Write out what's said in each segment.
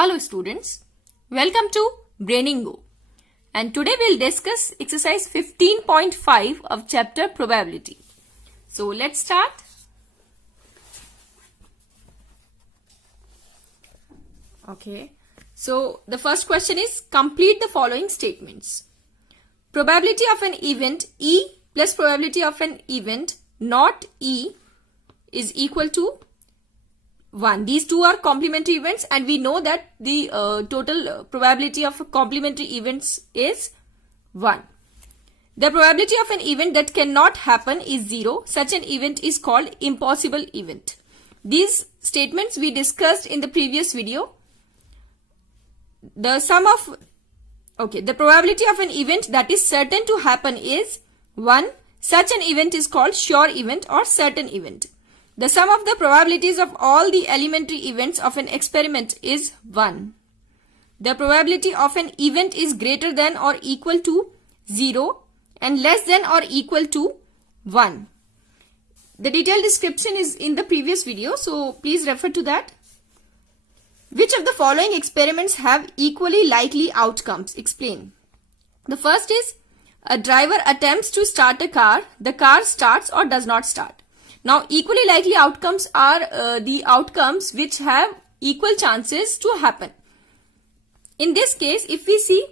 Hello students, welcome to Brainingo, and today we'll discuss exercise 15.5 of chapter probability. So let's start. Okay, so the first question is complete the following statements. Probability of an event E plus probability of an event not E is equal to 1. These two are complementary events and we know that the total probability of complementary events is 1. The probability of an event that cannot happen is 0. Such an event is called impossible event. These statements we discussed in the previous video. The probability of an event that is certain to happen is 1. Such an event is called sure event or certain event. The sum of the probabilities of all the elementary events of an experiment is 1. The probability of an event is greater than or equal to 0 and less than or equal to 1. The detailed description is in the previous video, so please refer to that. Which of the following experiments have equally likely outcomes? Explain. The first is a driver attempts to start a car. The car starts or does not start. Now, equally likely outcomes are the outcomes which have equal chances to happen. In this case, if we see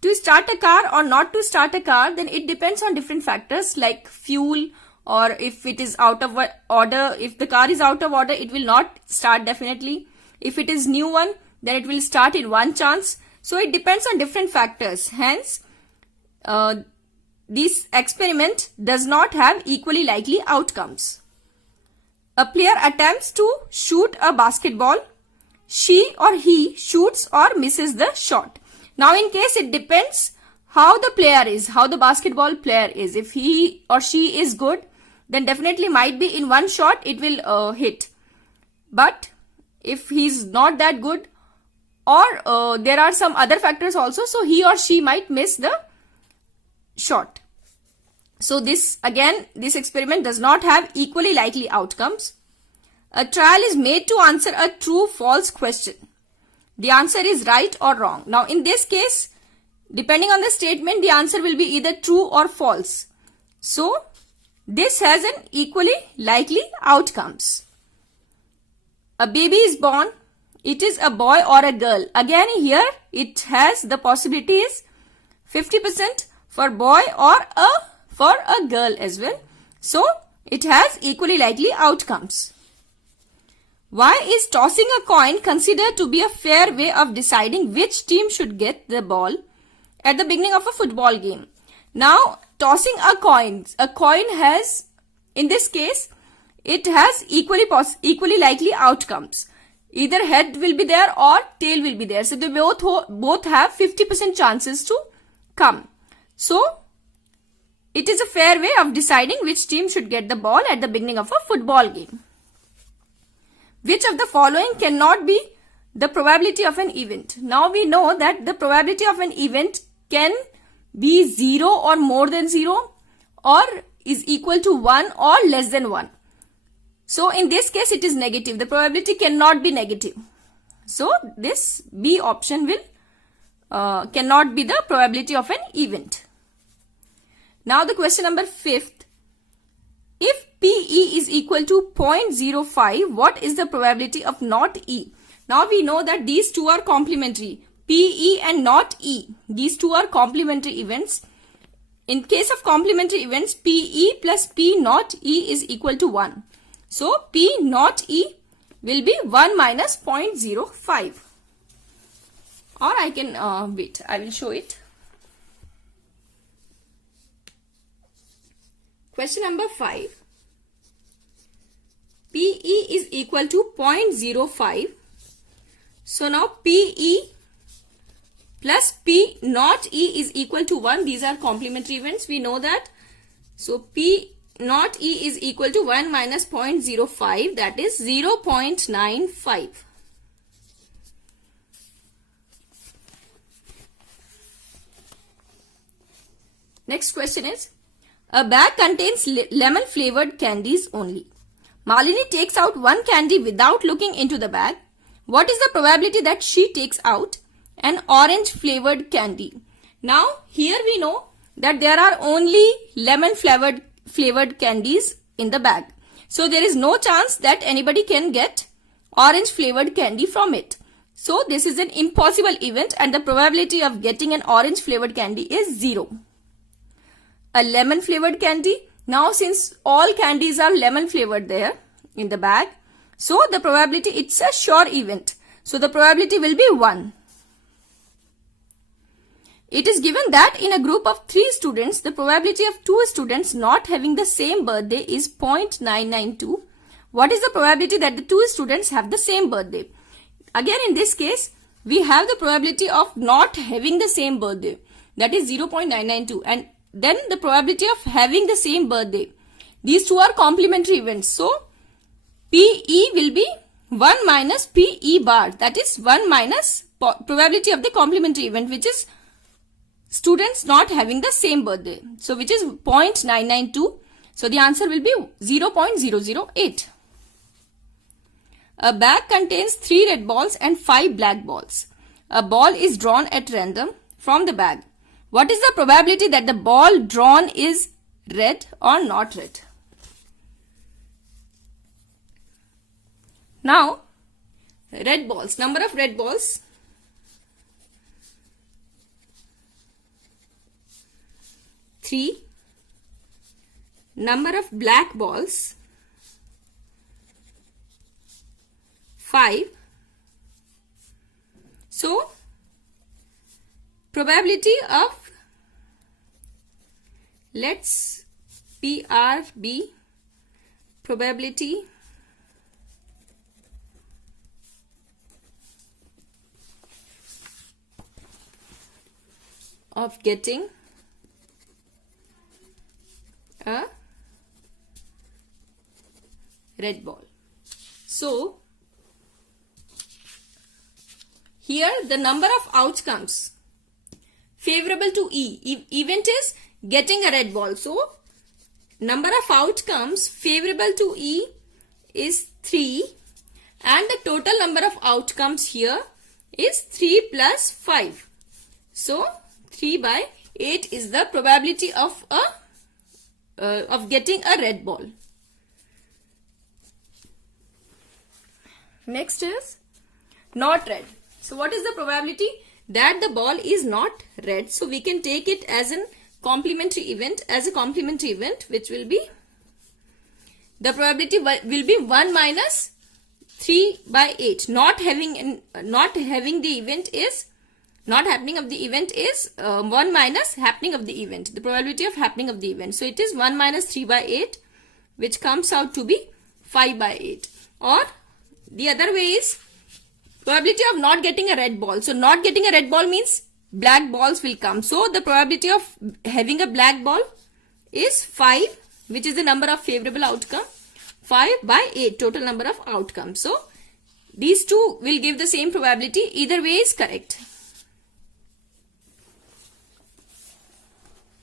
to start a car or not to start a car, then it depends on different factors like fuel, or if it is out of order. If the car is out of order, it will not start definitely. If it is new one, then it will start in one chance. So, it depends on different factors. Hence, this experiment does not have equally likely outcomes. A player attempts to shoot a basketball. She or he shoots or misses the shot. Now in case it depends how the player is, how the basketball player is. If he or she is good, then definitely might be in one shot it will hit. But if he's not that good, or there are some other factors also, so he or she might miss the shot. So this experiment does not have equally likely outcomes. A trial is made to answer a true-false question. The answer is right or wrong. Now in this case, depending on the statement, the answer will be either true or false. So this has an equally likely outcomes. A baby is born. It is a boy or a girl. Again here it has the possibility is 50% for boy or for a girl as well. So, it has equally likely outcomes. Why is tossing a coin considered to be a fair way of deciding which team should get the ball at the beginning of a football game? Now, tossing a coin has, in this case, it has equally likely outcomes. Either head will be there or tail will be there. So, they both have 50% chances to come. So, it is a fair way of deciding which team should get the ball at the beginning of a football game. Which of the following cannot be the probability of an event? Now we know that the probability of an event can be 0 or more than 0, or is equal to 1 or less than 1. So in this case it is negative. The probability cannot be negative. So this B option will cannot be the probability of an event. Now the question number 5th. If PE is equal to 0.05, what is the probability of not E? Now we know that these two are complementary. PE and not E. These two are complementary events. In case of complementary events, PE plus P not E is equal to 1. So P not E will be 1 minus 0.05. Or I can wait, I will show it. Question number 5. PE is equal to 0.05. So now PE plus P not E is equal to 1. These are complementary events. We know that. So P not E is equal to 1 minus 0.05. That is 0.95. Next question is. A bag contains lemon flavored candies only. Malini takes out one candy without looking into the bag. what is the probability that she takes out an orange flavored candy? Now here we know that there are only lemon flavored candies in the bag. So there is no chance that anybody can get orange flavored candy from it. So this is an impossible event and the probability of getting an orange flavored candy is 0. A lemon flavored candy. Now since all candies are lemon flavored there in the bag, so the probability, it's a sure event. So the probability will be 1. It is given that in a group of 3 students, the probability of 2 students not having the same birthday is 0.992. What is the probability that the 2 students have the same birthday? Again in this case, we have the probability of not having the same birthday, that is 0.992, and then the probability of having the same birthday. These two are complementary events. So PE will be 1 minus PE bar, that is 1 minus probability of the complementary event, which is students not having the same birthday. So which is 0.992. So the answer will be 0.008. A bag contains 3 red balls and 5 black balls. A ball is drawn at random from the bag. What is the probability that the ball drawn is red or not red? Now, red balls, number of red balls. 3. Number of black balls. 5. So, probability of, let's PRB, probability of getting a red ball. So, here the number of outcomes favorable to event is getting a red ball. So, number of outcomes favorable to E is 3 and the total number of outcomes here is 3 plus 5. So, 3 by 8 is the probability of getting a red ball. Next is not red. So what is the probability that the ball is not red? So we can take it as a complementary event, which will be, the probability will be 1 minus 3 by 8. Not having the event is, not happening of the event is 1 minus happening of the event, the probability of happening of the event. So it is 1 minus 3 by 8, which comes out to be 5 by 8. Or the other way is probability of not getting a red ball. So not getting a red ball means black balls will come. So the probability of having a black ball is 5, which is the number of favorable outcome. 5 by 8, total number of outcomes. So these two will give the same probability. Either way is correct.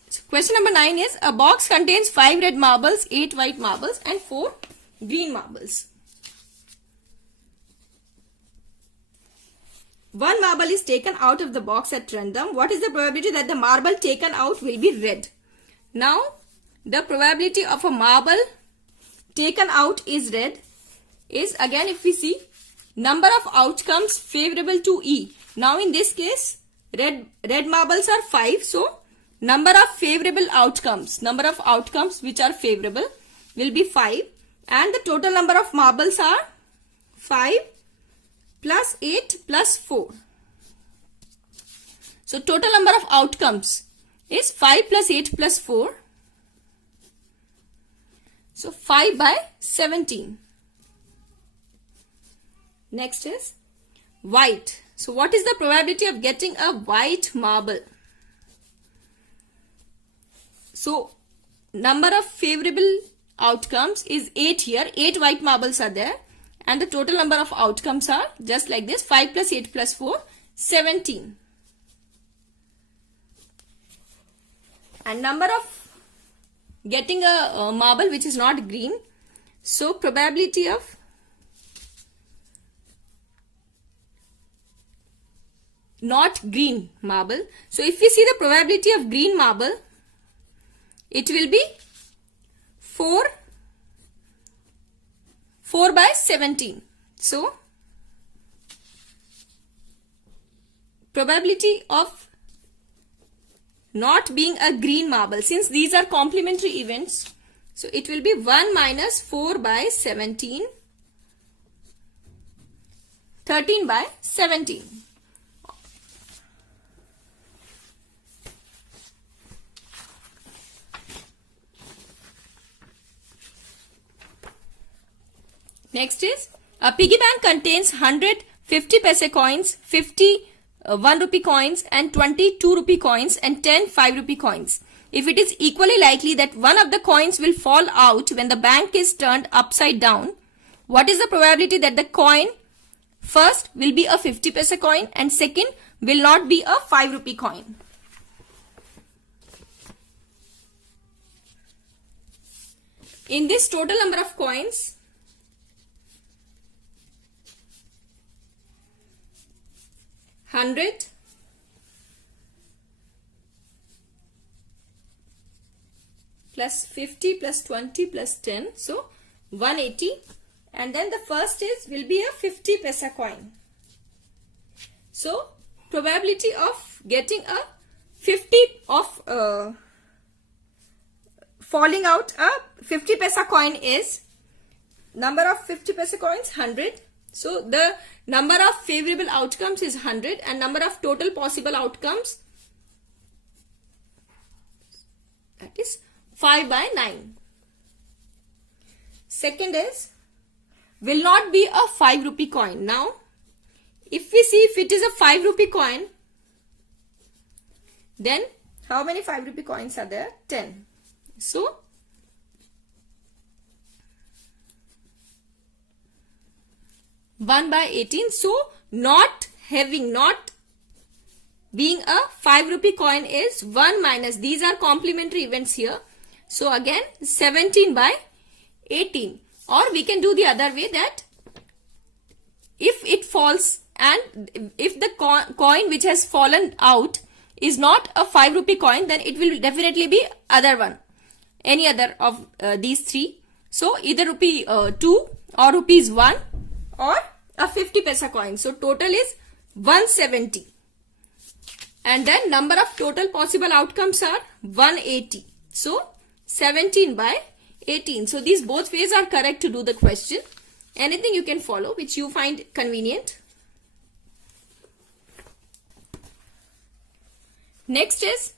So question number 9 is, a box contains 5 red marbles, 8 white marbles and 4 green marbles. One marble is taken out of the box at random. What is the probability that the marble taken out will be red? Now, the probability of a marble taken out is red is, again if we see, number of outcomes favorable to E. Now in this case, red marbles are 5. So, number of favorable outcomes, which are favorable will be 5. And the total number of marbles are 5 plus 8 plus 4. So total number of outcomes is 5 plus 8 plus 4. So 5 by 17. Next is white. So what is the probability of getting a white marble? So number of favorable outcomes is 8 here. 8 white marbles are there. And the total number of outcomes are just like this, 5 plus 8 plus 4, 17. And number of getting a marble which is not green. So probability of not green marble. So if we see the probability of green marble, it will be 4 by 17. So probability of not being a green marble, since these are complementary events, so it will be 1 minus 4 by 17, 13 by 17. Next is, a piggy bank contains 100 50 paise coins, 50 1 rupee coins and 20 2 rupee coins and 10 5 rupee coins. If it is equally likely that one of the coins will fall out when the bank is turned upside down, what is the probability that the coin first will be a 50 paise coin and second will not be a 5 rupee coin? In this total number of coins, $100 plus 50 plus 20 plus 10, so 180, and then the first will be a 50 paise coin. So probability of getting a 50 of falling out a 50 paise coin is, number of 50 paise coins 100. So the number of favorable outcomes is 100 and number of total possible outcomes, that is 5 by 9. Second is, will not be a 5 rupee coin. Now if we see if it is a 5 rupee coin, then how many 5 rupee coins are there? 10. So 1 by 18. So not being a 5 rupee coin is 1 minus, these are complementary events here. So again 17 by 18. Or we can do the other way, that if it falls and if the coin which has fallen out is not a 5 rupee coin, then it will definitely be other one, any other of these three. So either rupee 2 or rupees 1 or a 50 paise coin. So total is 170. And then number of total possible outcomes are 180. So 17 by 18. So these both ways are correct to do the question. Anything you can follow which you find convenient. Next is,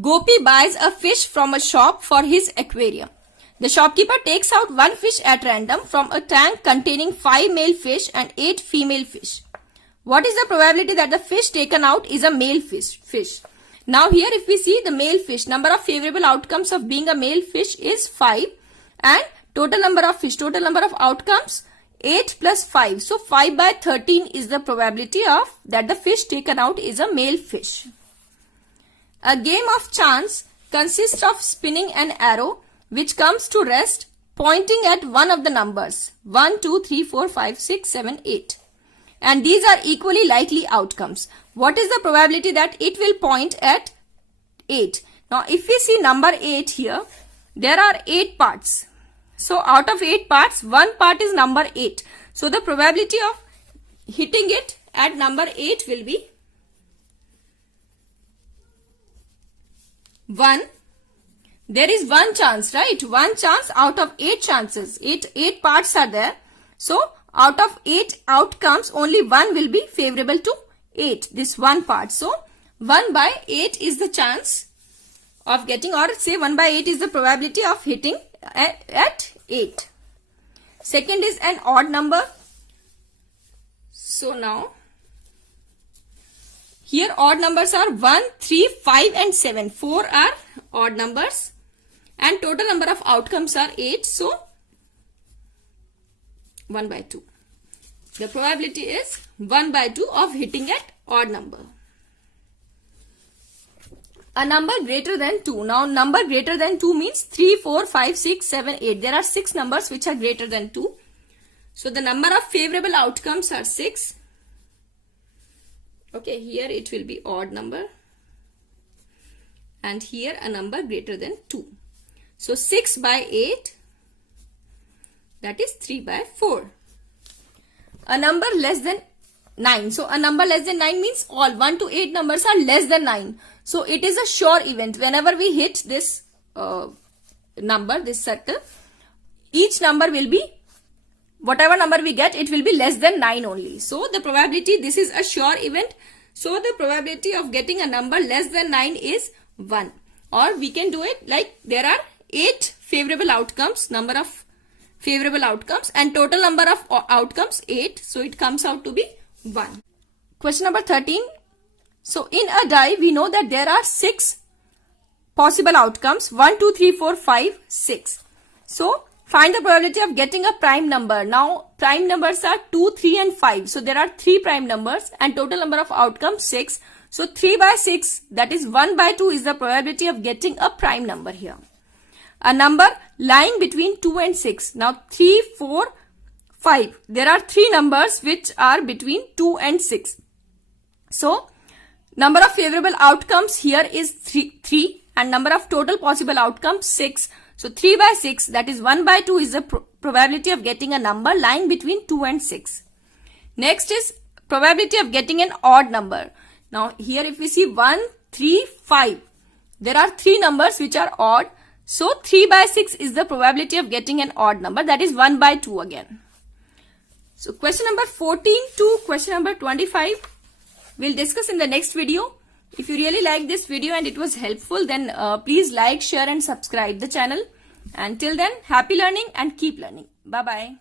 Gopi buys a fish from a shop for his aquarium. The shopkeeper takes out one fish at random from a tank containing 5 male fish and 8 female fish. What is the probability that the fish taken out is a male fish? Now here if we see the male fish, number of favorable outcomes of being a male fish is 5 and total number of fish, total number of outcomes 8 plus 5. So 5 by 13 is the probability of that the fish taken out is a male fish. A game of chance consists of spinning an arrow which comes to rest pointing at one of the numbers 1, 2, 3, 4, 5, 6, 7, 8. And these are equally likely outcomes. What is the probability that it will point at 8? Now if we see number 8 here, there are 8 parts. So out of 8 parts, one part is number 8. So the probability of hitting it at number 8 will be 1. There is one chance, right? One chance out of 8 chances. 8 parts are there. So out of 8 outcomes, only one will be favorable to 8. This one part. So 1 by 8 is the chance of getting, or say 1 by 8 is the probability of hitting at 8. Second is an odd number. So now here odd numbers are 1, 3, 5 and 7. 4 are odd numbers and total number of outcomes are 8. So 1 by 2. The probability is 1 by 2 of hitting at odd number. A number greater than 2. Now number greater than 2 means 3, 4, 5, 6, 7, 8. There are 6 numbers which are greater than 2. So the number of favorable outcomes are 6. Okay, here it will be odd number. And here a number greater than 2. So 6 by 8, that is 3 by 4. A number less than 9. So a number less than 9 means all 1 to 8 numbers are less than 9. So it is a sure event. Whenever we hit this number, this circle, each number will be, whatever number we get, it will be less than 9 only. So the probability, this is a sure event. So the probability of getting a number less than 9 is 1. Or we can do it like there are 8 favorable outcomes, number of favorable outcomes, and total number of outcomes 8. So it comes out to be 1. Question number 13. So in a die, we know that there are 6 possible outcomes. 1, 2, 3, 4, 5, 6. So find the probability of getting a prime number. Now prime numbers are 2, 3 and 5. So there are 3 prime numbers and total number of outcomes 6. So 3 by 6, that is 1 by 2 is the probability of getting a prime number here. A number lying between 2 and 6. Now 3, 4, 5. There are 3 numbers which are between 2 and 6. So number of favorable outcomes here is 3 and number of total possible outcomes 6. So 3 by 6, that is 1 by 2 is the probability of getting a number lying between 2 and 6. Next is probability of getting an odd number. Now here if we see 1, 3, 5, there are 3 numbers which are odd. So 3 by 6 is the probability of getting an odd number, that is 1 by 2 again. So question number 14 to question number 25 we'll discuss in the next video. If you really like this video and it was helpful, then please like, share and subscribe the channel. And till then, happy learning and keep learning. Bye-bye.